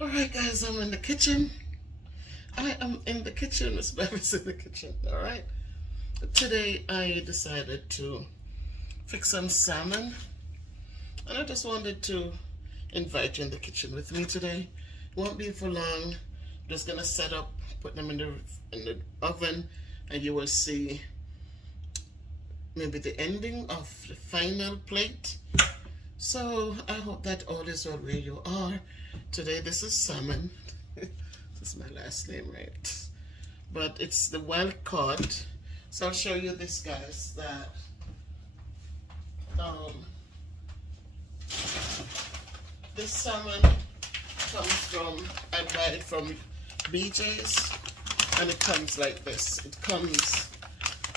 Alright guys, I'm in the kitchen. I am in the kitchen. MsBev is in the kitchen. Alright. Today I decided to fix some salmon. And I just wanted to invite you in the kitchen with me today. It won't be for long. I'm just gonna set up, put them in the oven, and you will see maybe the ending of the final plate. So I hope that all is well where you are. Today this is Salmon. This is my last name, right? But it's the wild caught. So I'll show you this, guys, that this salmon comes from, I buy it from BJ's, and it comes like this. It comes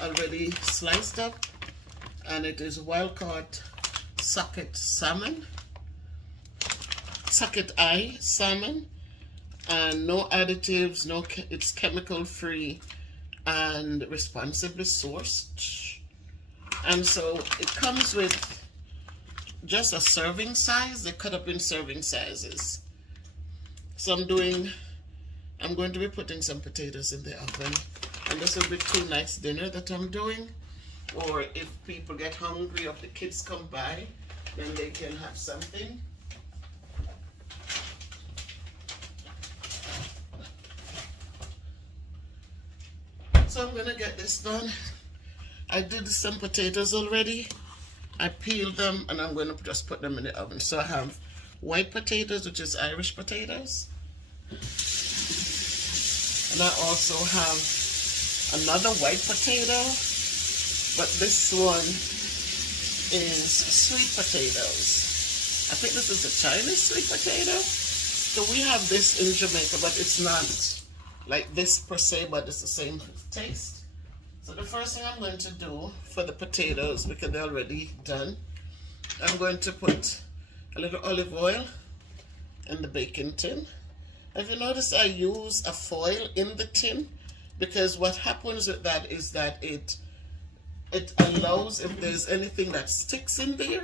already sliced up, and it is wild caught socket salmon, socket eye salmon, and no additives, it's chemical free and responsibly sourced. And so it comes with just a serving size. They cut up in serving sizes. So I'm going to be putting some potatoes in the oven, and this will be tonight's dinner that I'm doing. Or if people get hungry or if the kids come by, then they can have something. So I'm gonna get this done. I did some potatoes already. I peeled them and I'm going to just put them in the oven. So I have white potatoes, which is Irish potatoes. And I also have another white potato, but this one is sweet potatoes. I think this is a Chinese sweet potato. So we have this in Jamaica, but it's not like this per se, but it's the same taste. So the first thing I'm going to do for the potatoes, because they're already done, I'm going to put a little olive oil in the baking tin. If you notice, I use a foil in the tin, because what happens with that is that it allows, if there's anything that sticks in there,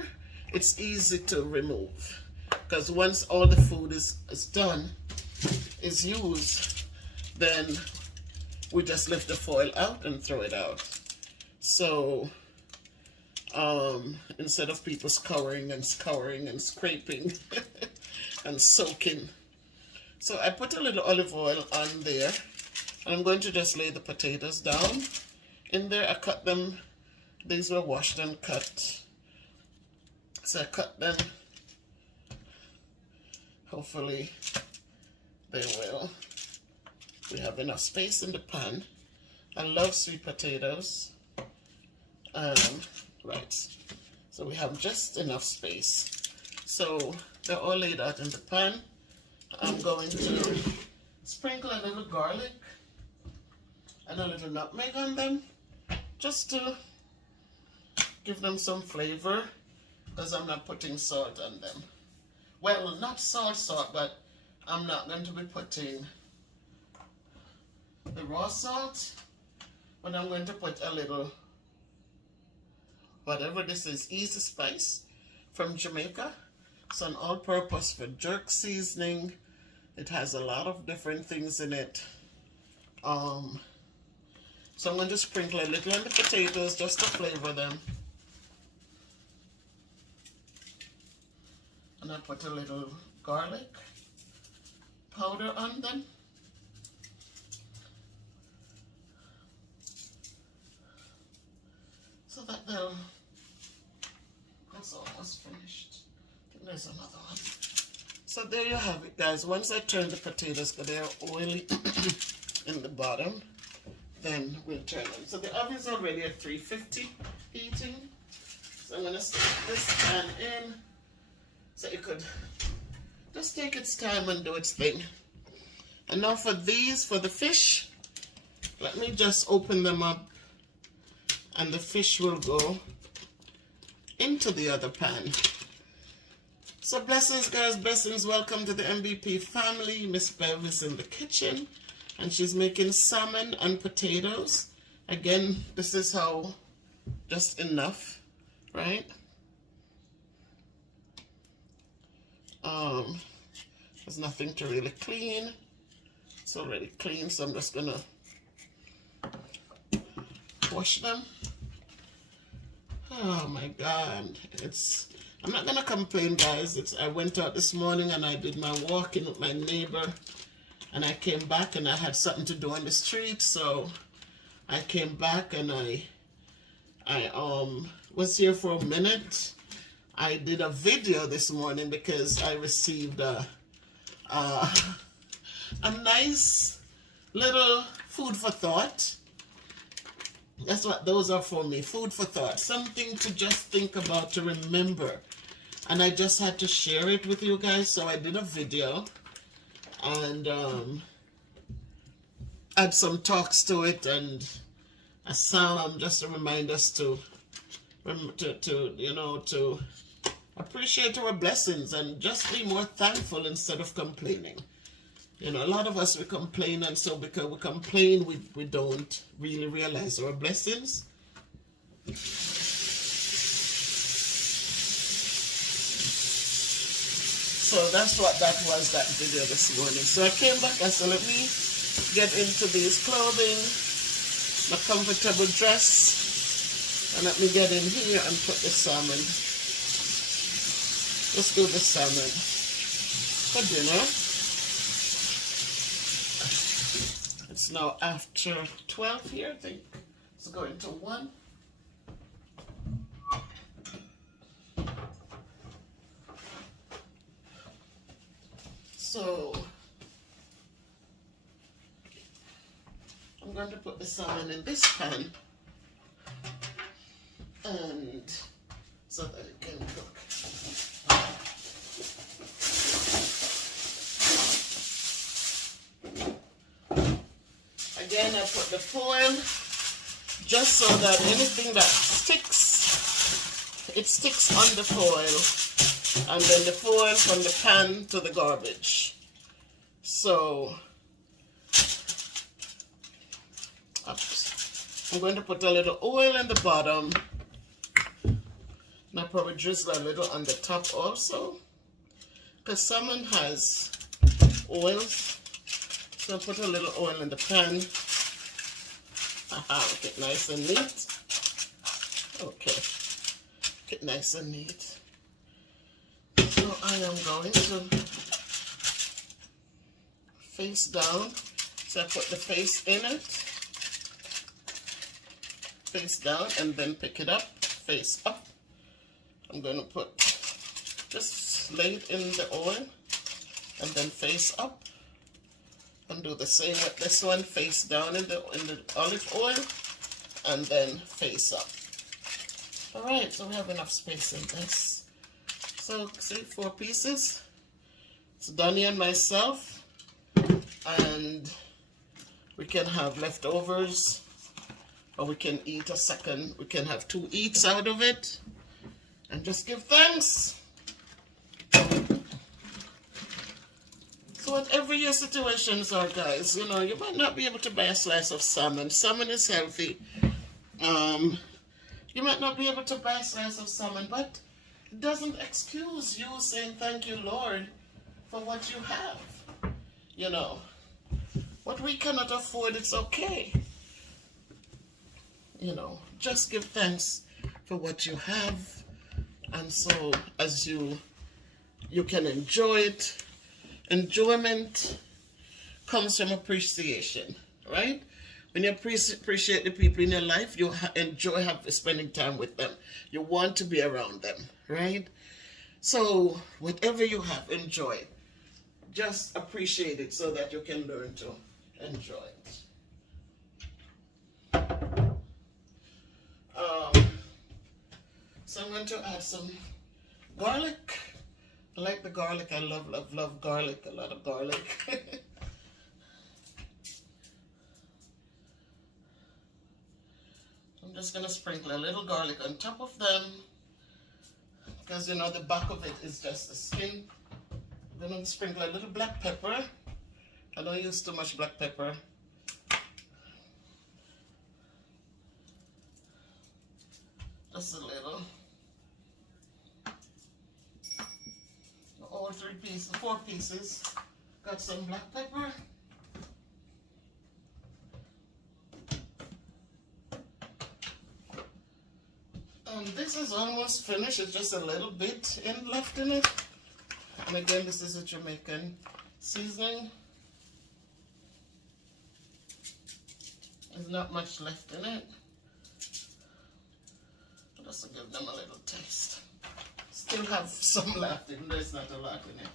it's easy to remove. Because once all the food is done, is used, then we just lift the foil out and throw it out. So instead of people scouring and scraping and soaking. So I put a little olive oil on there, and I'm going to just lay the potatoes down in there. I cut them. These were washed and cut. So I cut them. Hopefully they will. We have enough space in the pan. I love sweet potatoes. Right. So we have just enough space. So they're all laid out in the pan. I'm going to sprinkle a little garlic and a little nutmeg on them, just to give them some flavor, because I'm not putting salt on them. Well, not salt, but I'm not going to be putting the raw salt, but I'm going to put a little, whatever this is, Easy Spice from Jamaica. It's an all-purpose for jerk seasoning. It has a lot of different things in it. So I'm going to sprinkle a little on the potatoes just to flavor them. And I put a little garlic powder on them. So that that's almost finished. I think there's another one. So there you have it, guys. Once I turn the potatoes, because they're oily in the bottom, then we'll turn them. So the oven's already at 350 heating. So I'm going to stick this pan in so it could just take its time and do its thing. And now for these, for the fish, let me just open them up, and the fish will go into the other pan. So blessings, guys, blessings. Welcome to the MBP family. MsBev is in the kitchen, and she's making salmon and potatoes. Again, this is how, just enough, right? There's nothing to really clean. It's already clean, so I'm just gonna wash them. Oh my God, I'm not gonna complain, guys. I went out this morning and I did my walking with my neighbor, and I came back and I had something to do on the street, so I came back and I was here for a minute. I did a video this morning because I received a nice little food for thought. That's what those are for me, food for thought, something to just think about, to remember. And I just had to share it with you guys, so I did a video and add some talks to it and a sound just to remind us to appreciate our blessings and just be more thankful instead of complaining. You know, a lot of us, we complain, and so because we complain, we don't really realize our blessings. So that's what that was, that video this morning. So I came back, I said, let me get into these clothing, my comfortable dress, and let me get in here and put the salmon. Let's do the salmon for dinner. It's now after 12 here, I think. It's going to 1. So I'm going to put the salmon in this pan, and so that it can cook. Again, I put the foil just so that anything that sticks, it sticks on the foil, and then the foil from the pan to the garbage. So I'm going to put a little oil in the bottom, and I'll probably drizzle a little on the top also, because salmon has oils. So put a little oil in the pan. Aha, make it nice and neat. Okay, make it nice and neat. So I am going to face down. So I put the face in it. Face down and then pick it up, face up. I'm going to put, just lay it in the oil and then face up. And do the same with this one, face down in the olive oil and then face up. Alright, so we have enough space in this. So see, 4 pieces. It's Donnie and myself, and we can have leftovers, or we can eat a second. We can have 2 eats out of it and just give thanks. So whatever your situations are, guys, you know, you might not be able to buy a slice of salmon. Salmon is healthy. You might not be able to buy a slice of salmon, but it doesn't excuse you saying thank you, Lord, for what you have. You know, what we cannot afford, it's okay. You know, just give thanks for what you have. And so as you can enjoy it. Enjoyment comes from appreciation, right? When you appreciate the people in your life, you enjoy spending time with them. You want to be around them, right? So whatever you have, enjoy it. Just appreciate it so that you can learn to enjoy it. So I'm going to add some garlic. I like the garlic. I love, love, love garlic. A lot of garlic. I'm just going to sprinkle a little garlic on top of them, because, you know, the back of it is just the skin. I'm going to sprinkle a little black pepper. I don't use too much black pepper. Just a little. All 4 pieces. Got some black pepper. This is almost finished. It's just a little bit left in it. And again, this is a Jamaican seasoning. There's not much left in it. Just to give them a little taste. Still have some left, even though it's not a lot in it.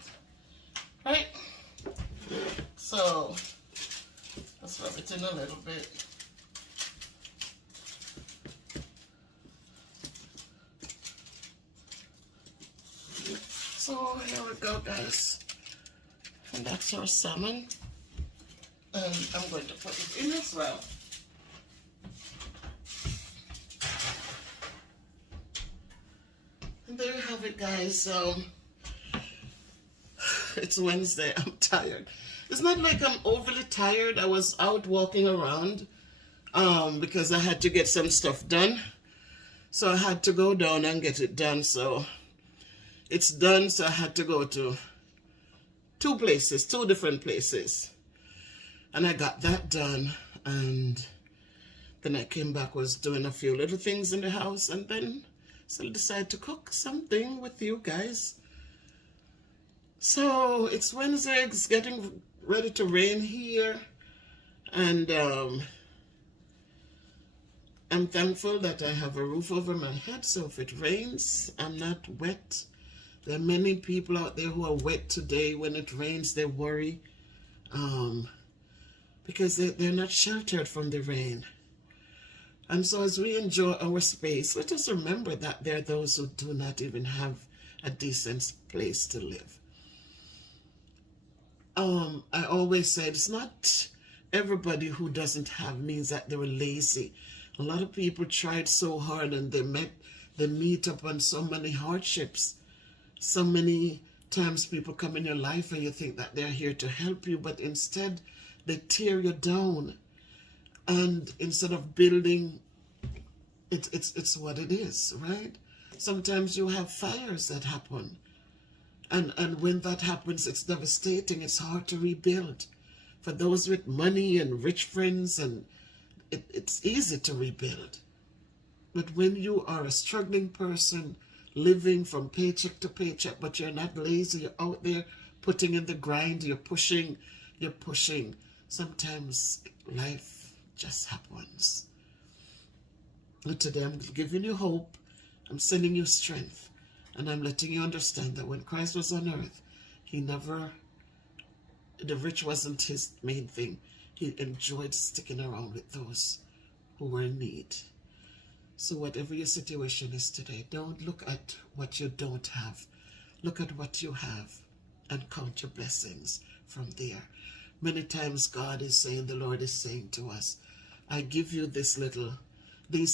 Right? So, let's rub it in a little bit. So here we go, guys. And that's our salmon. And I'm going to put it in as well. And there you have it, guys. It's Wednesday. I'm tired. It's not like I'm overly tired. I was out walking around because I had to get some stuff done. So I had to go down and get it done. So it's done, so I had to go to 2 different places. And I got that done, and then I came back, was doing a few little things in the house, and then still decided to cook something with you guys. So it's Wednesday, it's getting ready to rain here, and I'm thankful that I have a roof over my head, so if it rains, I'm not wet. There are many people out there who are wet today. When it rains, they worry because they're not sheltered from the rain. And so as we enjoy our space, let us remember that there are those who do not even have a decent place to live. I always say it's not everybody who doesn't have means that they were lazy. A lot of people tried so hard and they meet up on so many hardships. So many times people come in your life and you think that they're here to help you, but instead they tear you down. And instead of building, it's what it is, right? Sometimes you have fires that happen. And when that happens, it's devastating. It's hard to rebuild. For those with money and rich friends, and it's easy to rebuild. But when you are a struggling person, living from paycheck to paycheck, but you're not lazy, you're out there putting in the grind, you're pushing. Sometimes life just happens. But today I'm giving you hope, I'm sending you strength, and I'm letting you understand that when Christ was on earth, the rich wasn't his main thing. He enjoyed sticking around with those who were in need. So whatever your situation is today, don't look at what you don't have. Look at what you have and count your blessings from there. Many times God is saying, the Lord is saying to us, I give you these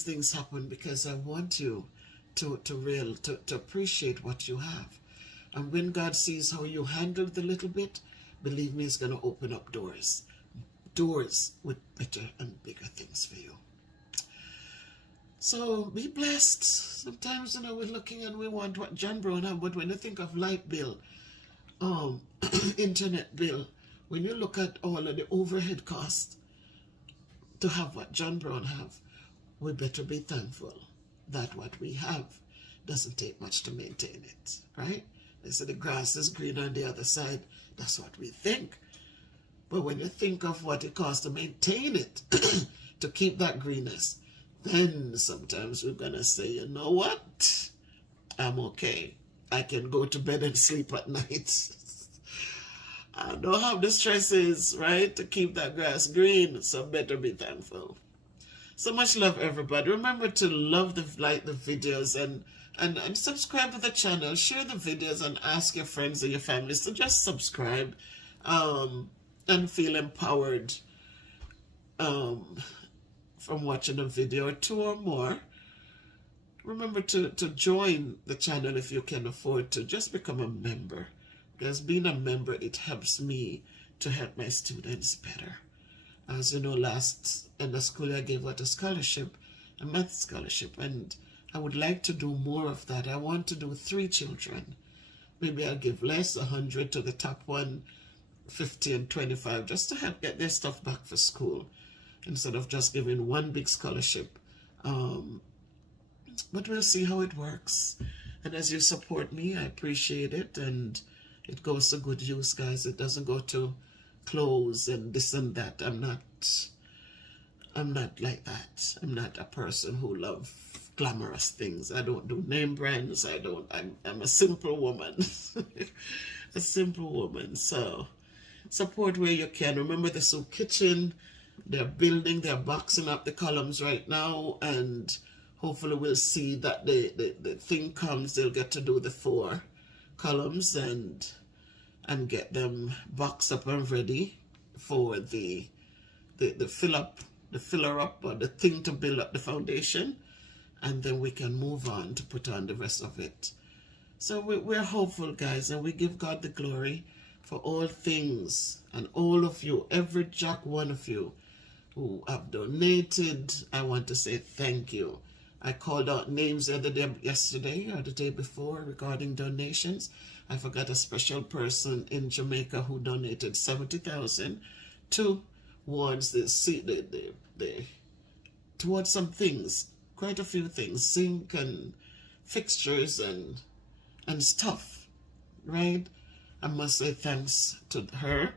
things happen because I want you to appreciate what you have. And when God sees how you handle the little bit, believe me, it's going to open up doors with better and bigger things for you. So be blessed. Sometimes, we're looking and we want what John Brown have, but when you think of light bill, internet bill, when you look at all of the overhead costs to have what John Brown have, we better be thankful that what we have doesn't take much to maintain it, right? They say the grass is green on the other side. That's what we think. But when you think of what it costs to maintain it, to keep that greenness, then sometimes we're going to say, you know what? I'm okay. I can go to bed and sleep at night. I know how the stress is, right? To keep that grass green, so better be thankful. So much love, everybody. Remember to like the videos and subscribe to the channel. Share the videos and ask your friends and your families to just subscribe and feel empowered from watching a video or 2 or more. Remember to join the channel if you can afford to. Just become a member. Because being a member, it helps me to help my students better. As you know, last end of school year I gave out a scholarship, a math scholarship, and I would like to do more of that. I want to do 3 children maybe I'll give less, 100 to the top one, 50 and 25, just to help get their stuff back for school, instead of just giving one big scholarship. But we'll see how it works. And as you support me, I appreciate it. And it goes to good use, guys. It doesn't go to clothes and this and that. I'm not like that. I'm not a person who loves glamorous things. I don't do name brands. I'm a simple woman. A simple woman. So support where you can. Remember the soup kitchen. They're boxing up the columns right now, and hopefully we'll see that the thing comes. They'll get to do the 4 columns and get them boxed up and ready for the filler up, or the thing to build up the foundation, and then we can move on to put on the rest of it. So we're hopeful, guys, and we give God the glory for all things, and all of you, every jack one of you who have donated. I want to say thank you. I called out names yesterday or the day before regarding donations. I forgot a special person in Jamaica who donated 70,000 towards towards some things, quite a few things, sink and fixtures and stuff, right? I must say thanks to her.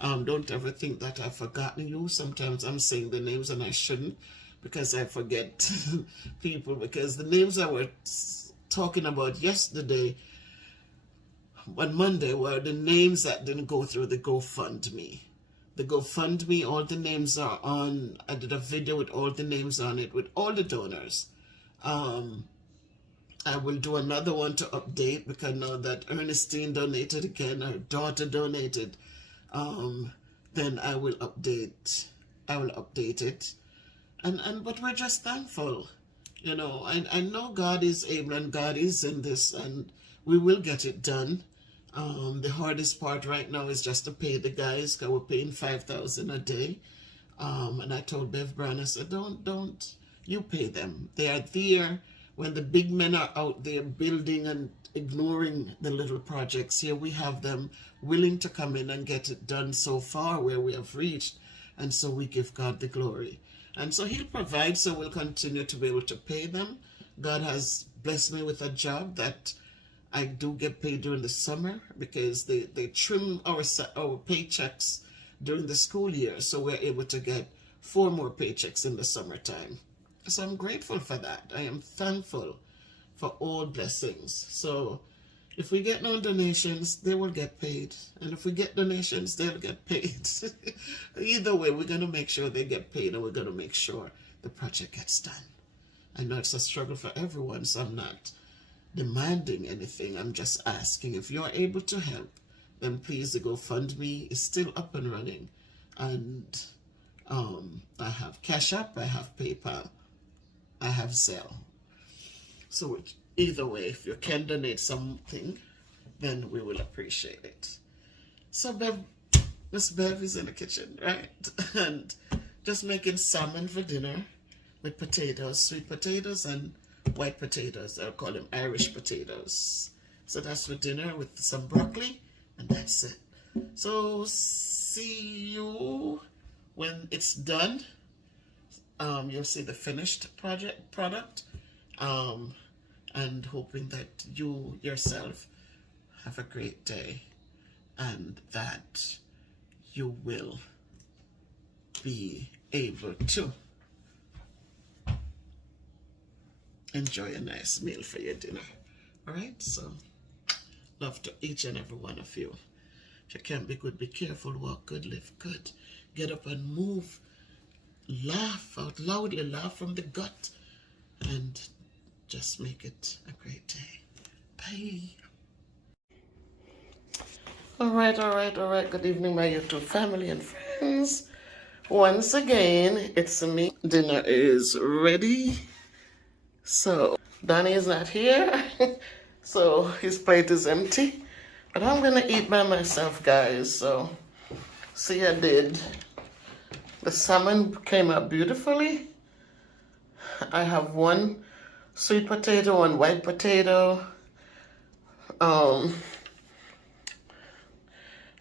Don't ever think that I've forgotten you. Sometimes I'm saying the names and I shouldn't, because I forget people, because the names I were talking about yesterday on Monday were the names that didn't go through the GoFundMe. The GoFundMe, all the names are on. I did a video with all the names on it, with all the donors. I will do another one to update, because now that Ernestine donated again, her daughter donated, then I will update it. But we're just thankful. You know, I know God is able, and God is in this, and we will get it done. The hardest part right now is just to pay the guys, because we're paying $5,000 a day. And I told Bev Brown, I said, don't you pay them. They are there when the big men are out there building and ignoring the little projects. Here we have them willing to come in and get it done so far where we have reached. And so we give God the glory. And so he'll provide, so we'll continue to be able to pay them. God has blessed me with a job that I do get paid during the summer, because they trim our paychecks during the school year. So we're able to get 4 more paychecks in the summertime. So I'm grateful for that. I am thankful for all blessings. So if we get no donations, they will get paid. And if we get donations, they'll get paid. Either way, we're going to make sure they get paid, and we're going to make sure the project gets done. I know it's a struggle for everyone, so I'm not demanding anything. I'm just asking if you're able to help, then please, the GoFundMe is still up and running. And I have Cash App, I have PayPal, I have Zelle. So either way, if you can donate something, then we will appreciate it. So MsBev is in the kitchen, right? And just making salmon for dinner with potatoes, sweet potatoes and white potatoes. I'll call them Irish potatoes. So that's for dinner with some broccoli, and that's it. So see you when it's done. You'll see the finished product. And hoping that you yourself have a great day, and that you will be able to enjoy a nice meal for your dinner. All right, so love to each and every one of you. If you can't be good, be careful, walk good, live good, get up and move, laugh out loudly, laugh from the gut, and just make it a great day. Bye. All right. Good evening, my YouTube family and friends. Once again, it's me. Dinner is ready. So, Donnie is not here. So, his plate is empty. But I'm going to eat by myself, guys. So, see, I did. The salmon came out beautifully. I have 1 sweet potato, 1 white potato.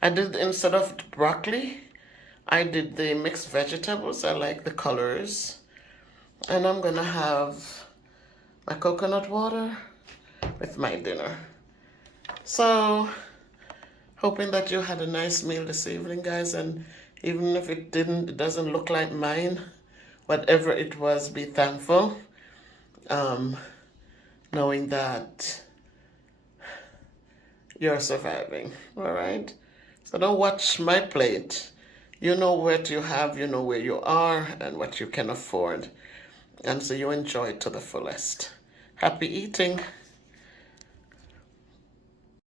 I did, instead of broccoli, I did the mixed vegetables. I like the colors. And I'm gonna have my coconut water with my dinner. So, hoping that you had a nice meal this evening, guys. And even if it doesn't look like mine, whatever it was, be thankful. Knowing that you're surviving, all right? So don't watch my plate. You know what you have, you know where you are, and what you can afford. And so you enjoy it to the fullest. Happy eating.